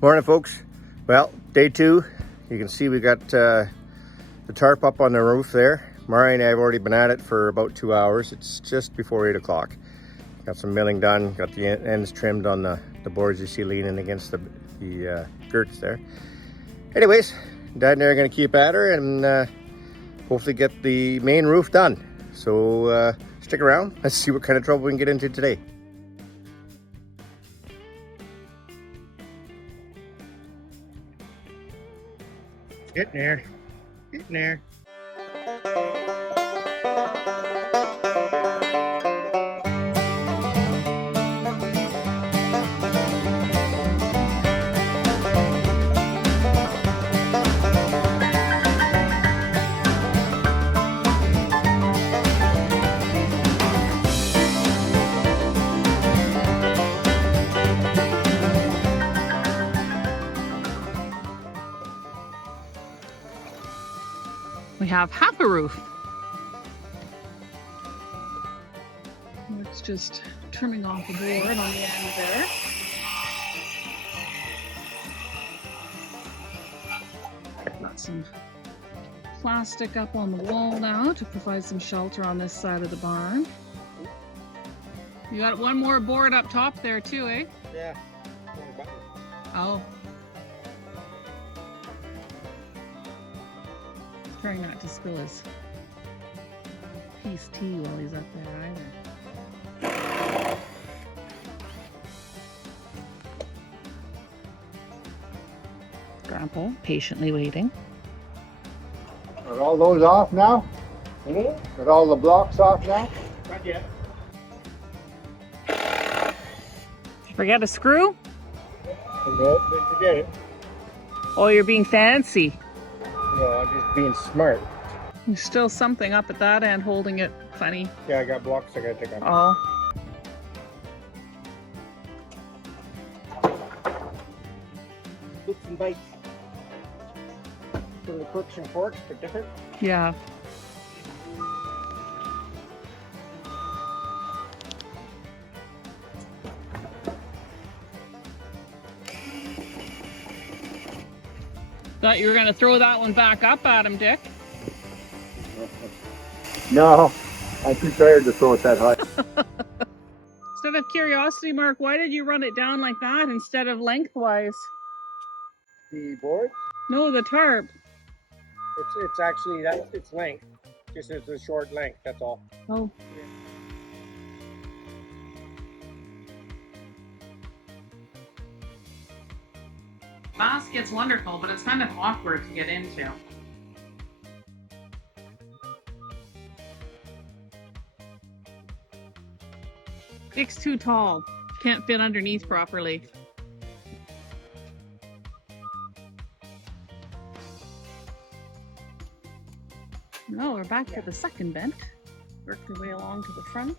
Morning, folks. Well, day 2. You can see we got the tarp up on the roof there. Mari and I have already been at it for about 2 hours. It's just before 8 o'clock. Got some milling done. Got the ends trimmed on the boards you see leaning against the girts there. Anyways, Dad and I are going to keep at her and hopefully get the main roof done. So stick around. Let's see what kind of trouble we can get into today. Getting there. Getting there. We have half a roof. It's just trimming off the board on the end there. Got some plastic up on the wall now to provide some shelter on this side of the barn. You got one more board up top there too, eh? Yeah. Oh. Trying not to spill his peace tea while he's up there either. Grandpa patiently waiting. Got all those off now? Got all the blocks off now? Not yet. Forget a screw? Didn't forget it. Oh, you're being fancy. No, I'm just being smart. There's still something up at that end holding it funny. Yeah, I got blocks I gotta take out. Oh. Hooks and bites. For the crooks and forks, but different. Yeah. Thought you were going to throw that one back up at him, Dick. No, I'm too tired to throw it that high. Just out of curiosity, Mark, why did you run it down like that instead of lengthwise? The board? No, the tarp. It's actually it's length. Just it's a short length, that's all. Oh. Basket's wonderful, but it's kind of awkward to get into. Dick's too tall. Can't fit underneath properly. No, we're back to the second bent. Work our way along to the front.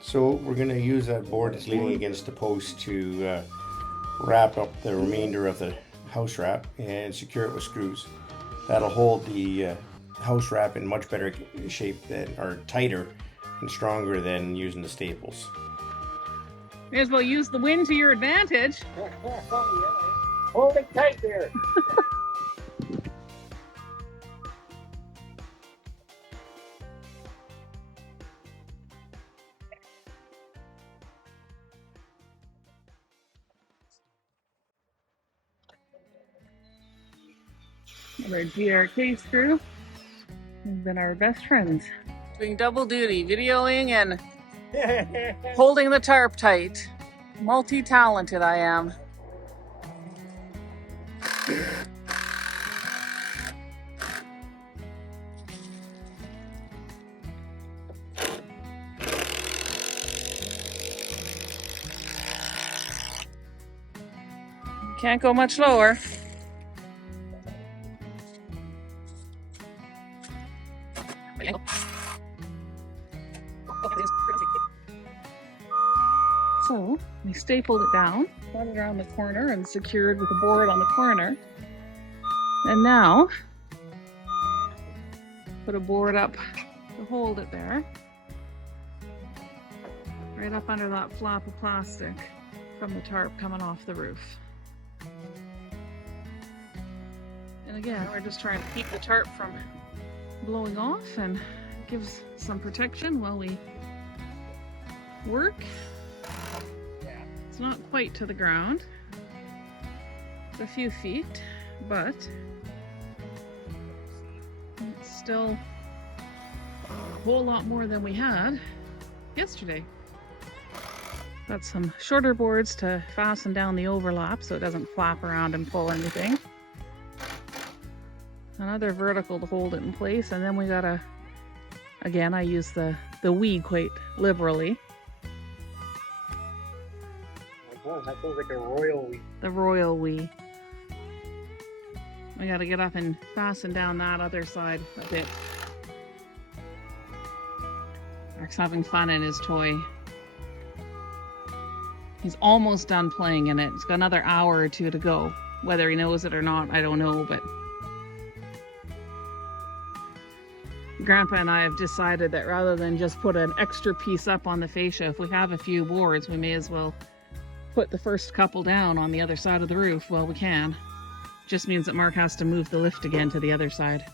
So we're going to use that board that's leaning against the post to wrap up the remainder of the house wrap and secure it with screws. That'll hold the house wrap in much better shape than, or tighter and stronger than using the staples. May as well use the wind to your advantage. Hold it tight there. Our GRK screw has been our best friends. Doing double duty, videoing and holding the tarp tight. Multi-talented I am. Can't go much lower. So we stapled it down, got it around the corner and secured with a board on the corner. And now put a board up to hold it there, right up under that flap of plastic from the tarp coming off the roof. And again, we're just trying to keep the tarp from blowing off and gives some protection while we work. It's not quite to the ground. It's a few feet, but it's still a whole lot more than we had yesterday. Got some shorter boards to fasten down the overlap so it doesn't flap around and pull anything. Another vertical to hold it in place, and then we got again, I use the weed quite liberally. Oh, that feels like a royal weed. The royal weed. We got to get up and fasten down that other side a bit. Mark's having fun in his toy. He's almost done playing in it. It's got another hour or two to go. Whether he knows it or not, I don't know, but Grandpa and I have decided that rather than just put an extra piece up on the fascia, if we have a few boards, we may as well put the first couple down on the other side of the roof while we can. Just means that Mark has to move the lift again to the other side.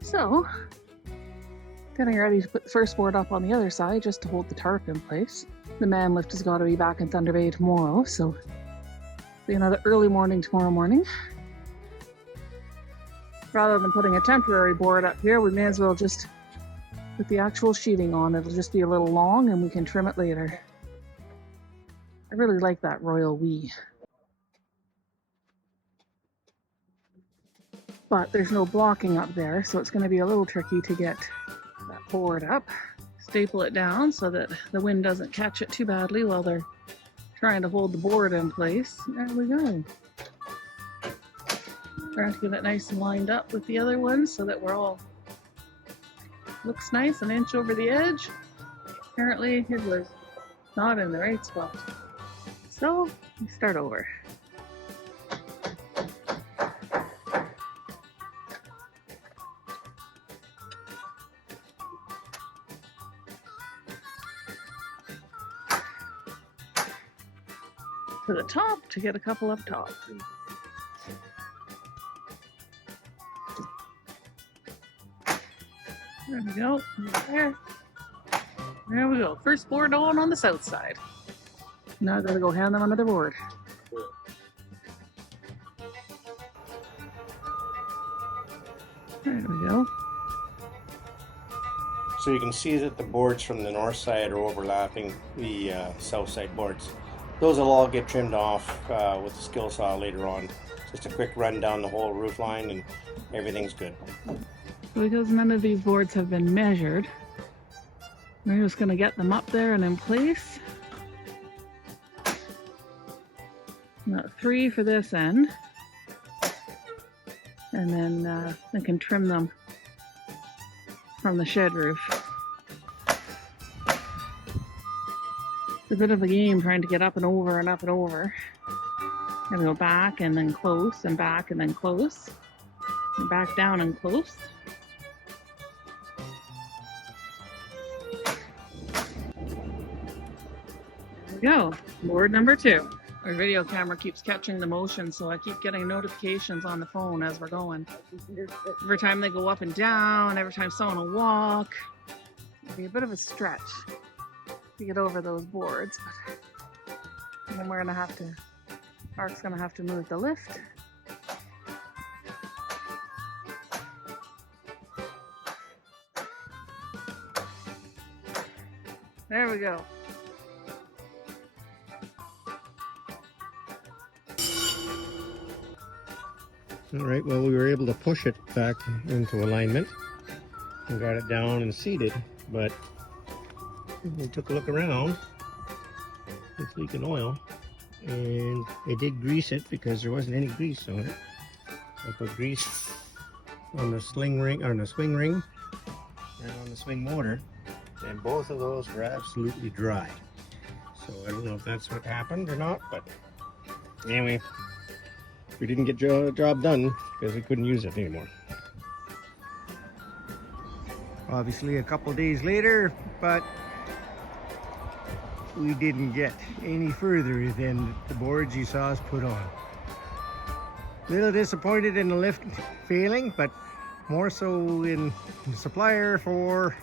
So, getting ready to put the first board up on the other side just to hold the tarp in place. The man lift has got to be back in Thunder Bay tomorrow, so it'll be another early morning tomorrow morning. Rather than putting a temporary board up here, we may as well just put the actual sheeting on. It'll just be a little long and we can trim it later. I really like that royal we. But there's no blocking up there, so it's going to be a little tricky to get that board up. Staple it down so that the wind doesn't catch it too badly while they're trying to hold the board in place. There we go. Trying to get it nice and lined up with the other ones so that we're all looks nice, an inch over the edge. Apparently it was not in the right spot. So we start over. To the top to get a couple up top. There we go. There we go. First board on the south side. Now I gotta go hand them another board. There we go. So you can see that the boards from the north side are overlapping the south side boards. Those will all get trimmed off with the skill saw later on. Just a quick run down the whole roof line and everything's good. Because none of these boards have been measured, we're just going to get them up there and in place. Got 3 for this end, and then we can trim them from the shed roof. It's a bit of a game trying to get up and over and up and over. Gotta go back and then close and back and then close. And back down and close. There we go. Board number 2. Our video camera keeps catching the motion, so I keep getting notifications on the phone as we're going. Every time they go up and down, every time someone will walk. It'll be a bit of a stretch to get over those boards, but and then we're gonna have to, Mark's gonna have to move the lift. There we go. All right, well, we were able to push it back into alignment and got it down and seated, but we took a look around. It's leaking oil, and I did grease it because there wasn't any grease on it. I put grease on the sling ring, or the swing ring, and on the swing motor, and both of those were absolutely dry. So I don't know if that's what happened or not, but anyway, we didn't get the job done because we couldn't use it anymore. Obviously a couple days later, but we didn't get any further than the boards you saw us put on. A little disappointed in the lift failing, but more so in the supplier for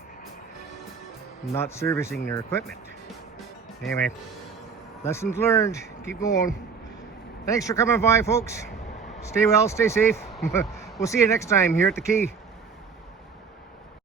not servicing their equipment. Anyway, lessons learned. Keep going. Thanks for coming by, folks. Stay well, stay safe. We'll see you next time here at the Key.